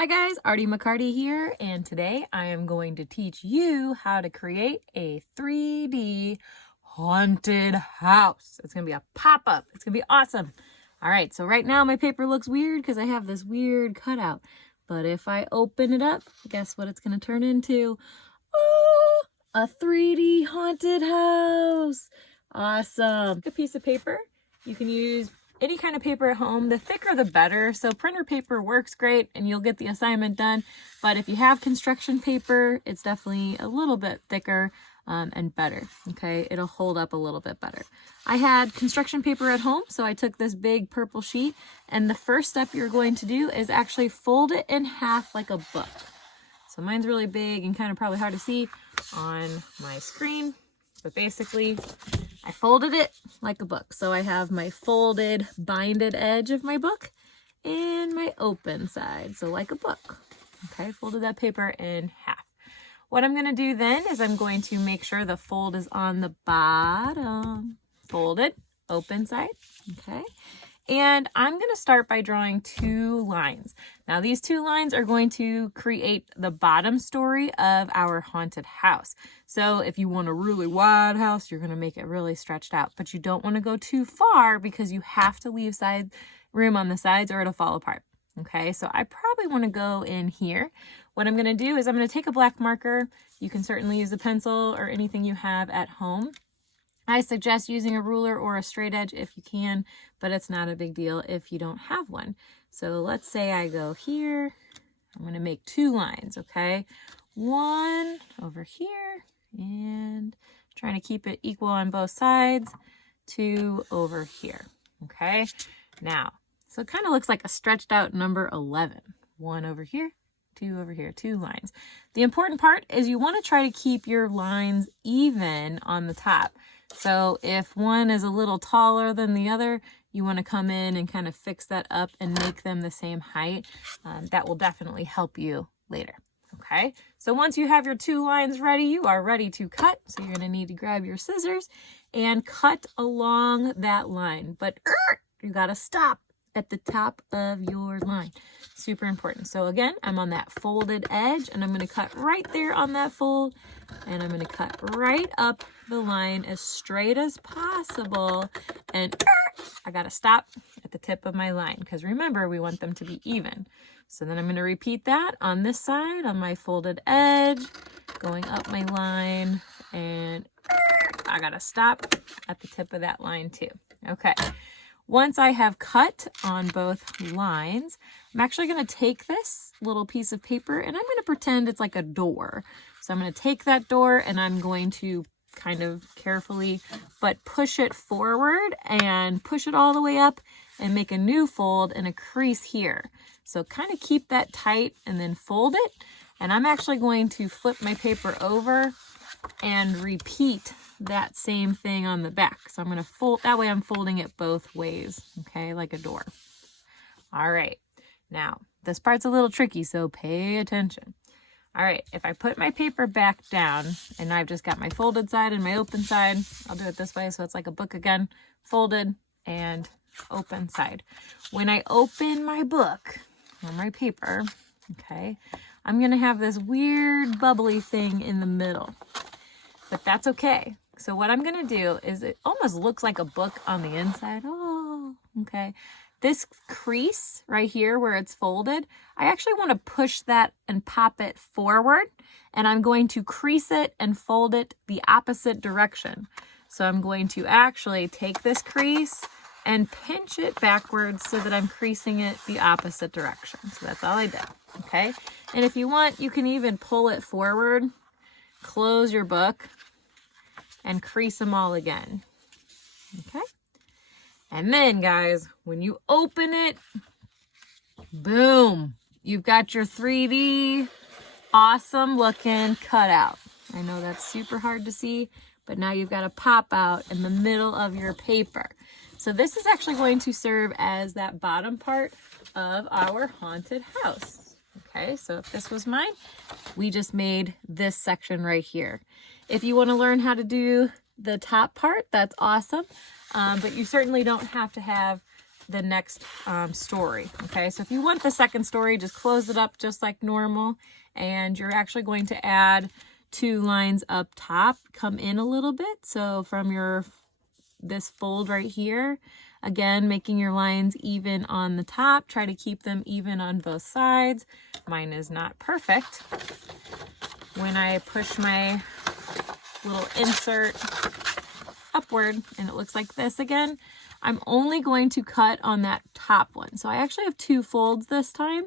Hi guys, Artie McCarty here, and today I am going to teach you how to create a 3D haunted house. It's going to be a pop-up. It's going to be awesome. All right, so right now my paper looks weird because I have this weird cutout. But if I open it up, guess what it's going to turn into? Oh, a 3D haunted house. Awesome. A piece of paper. You can use any kind of paper at home. The thicker the better. So printer paper works great and you'll get the assignment done. But if you have construction paper, it's definitely a little bit thicker and better. Okay, it'll hold up a little bit better. I had construction paper at home, so I took this big purple sheet, and the first step you're going to do is actually fold it in half like a book. So mine's really big and kind of probably hard to see on my screen, but basically I folded it like a book. So I have my folded, binded edge of my book and my open side, so like a book. Okay, folded that paper in half. What I'm going to do then is I'm going to make sure the fold is on the bottom. Folded, open side, okay? And I'm going to start by drawing 2 lines. Now these 2 lines are going to create the bottom story of our haunted house. So if you want a really wide house, you're going to make it really stretched out, but you don't want to go too far because you have to leave room on the sides or it'll fall apart. Okay, so I probably want to go in here. What I'm going to do is I'm going to take a black marker. You can certainly use a pencil or anything you have at home. I suggest using a ruler or a straight edge if you can, but it's not a big deal if you don't have one. So let's say I go here. I'm going to make 2 lines, okay? 1 over here, and trying to keep it equal on both sides. 2 over here, okay? Now, so it kind of looks like a stretched out number 11. 1 over here, 2 over here, 2 lines. The important part is you want to try to keep your lines even on the top. So if one is a little taller than the other, you want to come in and kind of fix that up and make them the same height. That will definitely help you later. Okay, so once you have your 2 lines ready, you are ready to cut. So you're going to need to grab your scissors and cut along that line. But you got to stop at the top of your line. Super important. So again, I'm on that folded edge and I'm going to cut right there on that fold, and I'm going to cut right up the line as straight as possible, and I got to stop at the tip of my line because remember, we want them to be even. So then I'm going to repeat that on this side on my folded edge, going up my line, and I got to stop at the tip of that line too. Okay. Once I have cut on both lines, I'm actually going to take this little piece of paper and I'm going to pretend it's like a door. So I'm going to take that door and I'm going to kind of carefully but push it forward and push it all the way up and make a new fold and a crease here. So kind of keep that tight and then fold it. And I'm actually going to flip my paper over and repeat that same thing on the back. So I'm going to fold, that way I'm folding it both ways, okay, like a door. All right, now this part's a little tricky, so pay attention. All right, if I put my paper back down and I've just got my folded side and my open side, I'll do it this way so it's like a book again, folded and open side. When I open my book or my paper, okay, I'm going to have this weird bubbly thing in the middle, but that's okay. So what I'm going to do is it almost looks like a book on the inside. Oh, okay. This crease right here where it's folded, I actually want to push that and pop it forward, and I'm going to crease it and fold it the opposite direction. So I'm going to actually take this crease and pinch it backwards so that I'm creasing it the opposite direction. So that's all I did, okay? And if you want, you can even pull it forward, close your book, and crease them all again, okay? And then, guys, when you open it, boom, you've got your 3D awesome looking cutout. I know that's super hard to see, but now you've got a pop out in the middle of your paper. So this is actually going to serve as that bottom part of our haunted house. Okay, so if this was mine, we just made this section right here. If you want to learn how to do the top part, that's awesome. But you certainly don't have to have the next story. Okay, so if you want the second story, just close it up just like normal, and you're actually going to add 2 lines up top, come in a little bit. So from this fold right here, again, making your lines even on the top, try to keep them even on both sides. Mine is not perfect. When I push my little insert upward and it looks like this again, I'm only going to cut on that top one. So I actually have 2 folds this time,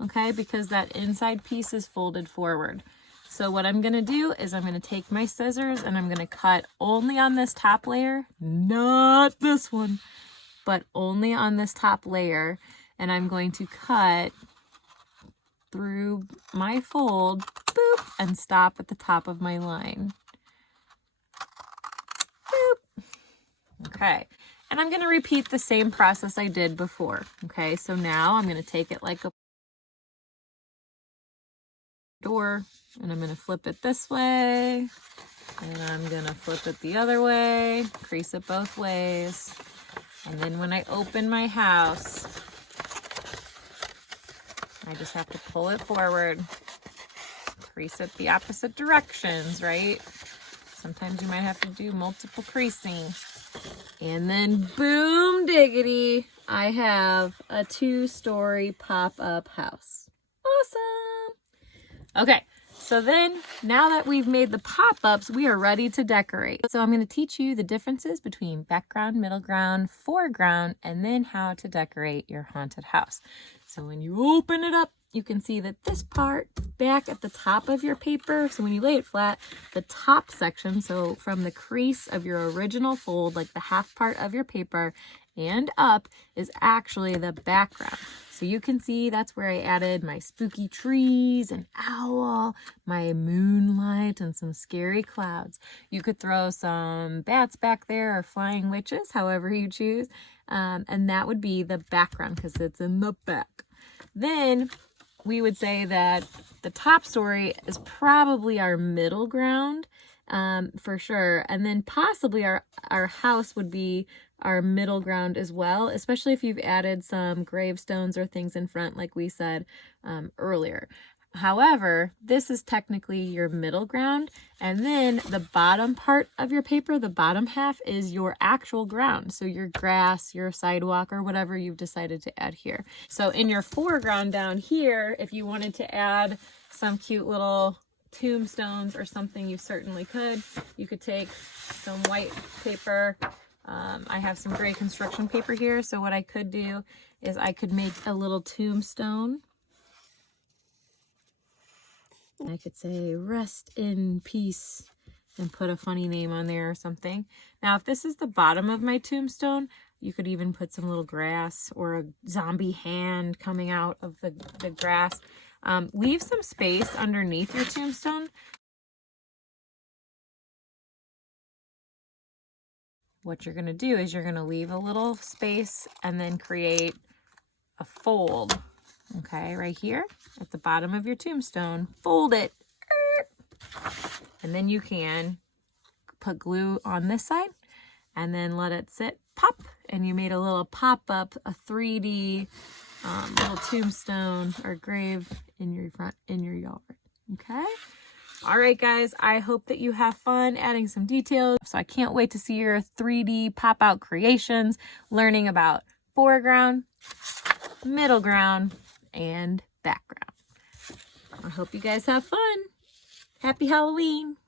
okay, because that inside piece is folded forward. So what I'm going to do is I'm going to take my scissors and I'm going to cut only on this top layer, not this one, but only on this top layer. And I'm going to cut through my fold, boop, and stop at the top of my line. Boop. Okay. And I'm going to repeat the same process I did before. Okay. So now I'm going to take it like a door, and I'm going to flip it this way, and I'm going to flip it the other way, crease it both ways. And then when I open my house, I just have to pull it forward, crease it the opposite directions, right? Sometimes you might have to do multiple creasing. And then boom diggity, I have a 2-story pop-up house. Awesome. Okay, so then now that we've made the pop-ups, we are ready to decorate. So I'm going to teach you the differences between background, middle ground, foreground, and then how to decorate your haunted house. So when you open it up, you can see that this part back at the top of your paper, so when you lay it flat, the top section, so from the crease of your original fold, like the half part of your paper and up, is actually the background. So you can see that's where I added my spooky trees, an owl, my moonlight, and some scary clouds. You could throw some bats back there or flying witches, however you choose. And that would be the background because it's in the back. Then we would say that the top story is probably our middle ground, for sure. And then possibly our house would be our middle ground as well, especially if you've added some gravestones or things in front, like we said earlier. However, this is technically your middle ground, and then the bottom part of your paper, the bottom half, is your actual ground. So your grass, your sidewalk, or whatever you've decided to add here. So in your foreground down here, if you wanted to add some cute little tombstones or something, you certainly could. You could take some white paper. I have some gray construction paper here, so what I could do is I could make a little tombstone. I could say rest in peace and put a funny name on there or something. Now, if this is the bottom of my tombstone, you could even put some little grass or a zombie hand coming out of the grass. Leave some space underneath your tombstone. What you're going to do is you're going to leave a little space and then create a fold. Okay, right here at the bottom of your tombstone, fold it. And then you can put glue on this side and then let it sit, pop, and you made a little pop-up, a 3D little tombstone or grave in your yard. Okay? All right, guys, I hope that you have fun adding some details. So I can't wait to see your 3D pop-out creations, learning about foreground, middle ground, and background. I hope you guys have fun. Happy Halloween.